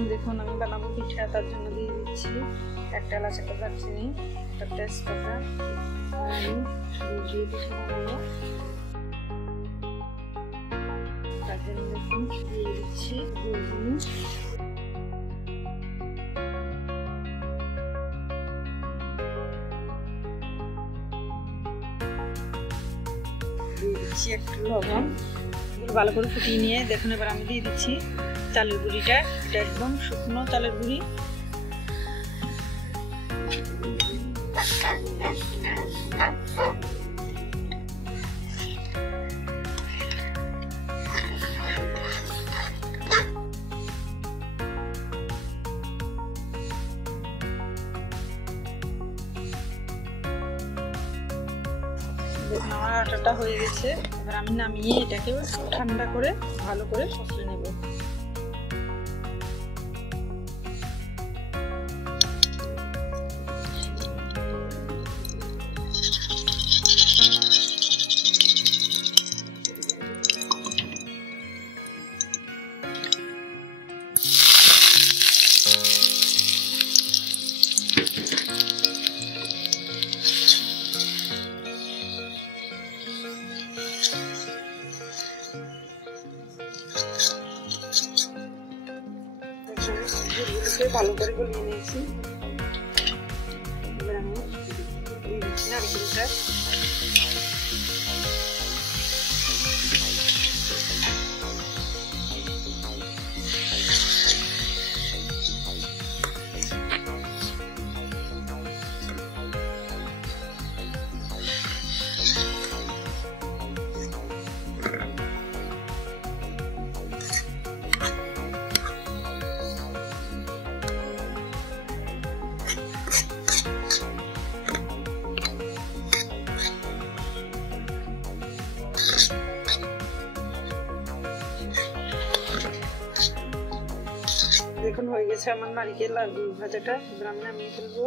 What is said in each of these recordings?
এখন দেখুন আমি বানাবো পিঠা, তার জন্য দিয়ে দিচ্ছি একটা এলাচ, একটা দারচিনি, একটা তেজপাতা। আমি গুড় দিয়ে পিঠা বানাবো, তার জন্য দেখুন দিয়ে দিচ্ছি গুড়গুলো। দিয়ে দিচ্ছি একটু লবণ। ভালো করে ফুটিয়ে নিয়ে দেখুন এবার আমি দিয়ে দিচ্ছি চালের গুঁড়িটা। এটা একদম শুকনো চালের গুঁড়ি। দেখুন আমার আটাটা হয়ে গেছে। এবার আমি নামিয়ে এটাকে ঠান্ডা করে ভালো করে কষিয়ে নেব। ভালো করে গলিয়ে নিয়েছি। এবার আমি দিয়ে দিচ্ছি নারকেলটা। দেখুন হয়ে গেছে আমার নারকেল আর গুড় ভাজাটা। এবার আমি নামিয়ে ফেলবো।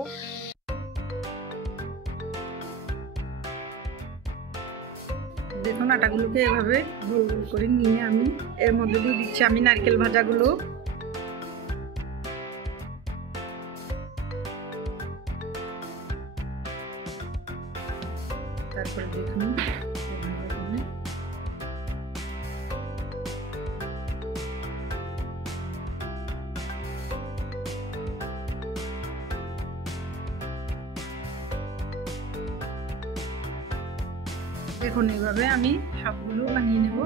দেখুন আটাগুলোকে এভাবে গোল গোল করে নিয়ে আমি এর মধ্যে দিয়ে দিচ্ছি আমি নারকেল ভাজাগুলো। তারপরে দেখুন দেখুন এইভাবে আমি সবগুলো বানিয়ে নেব।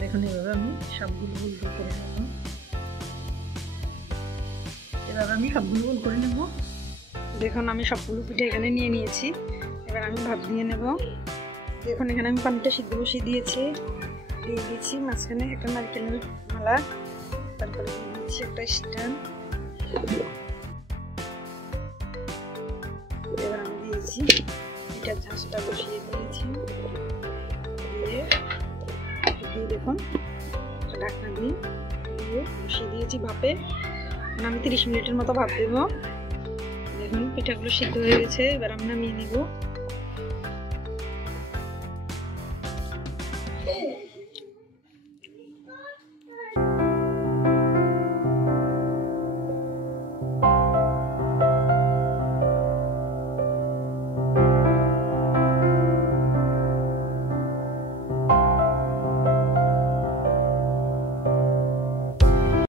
দেখুন এভাবে আমি সবগুলো গোল গোল করে নেব। এভাবে আমি সবগুলো গোল করে নেব। দেখুন আমি সবগুলো পিঠে এখানে নিয়ে নিয়েছি। এবার আমি ভাপ দিয়ে নেব। দেখুন এখানে আমি পানিটা সিদ্ধ বসিয়ে দিয়েছি। দিয়ে দিয়েছি মাঝখানে একটা নারকেলের মালা, তারপরে দিয়ে দিচ্ছি একটা স্ট্যান্ড। এবার আমি দিয়েছি পিঠার ঝাঁসটা বসিয়ে দিয়েছি। দিয়ে দেখুন ঢাকনা দিয়ে বসিয়ে দিয়েছি ভাপে। আমি 30 মিনিটের মতো ভাপ দেবো। দেখুন পিঠাগুলো সিদ্ধ হয়ে গেছে। এবার আমি নামিয়ে নেব।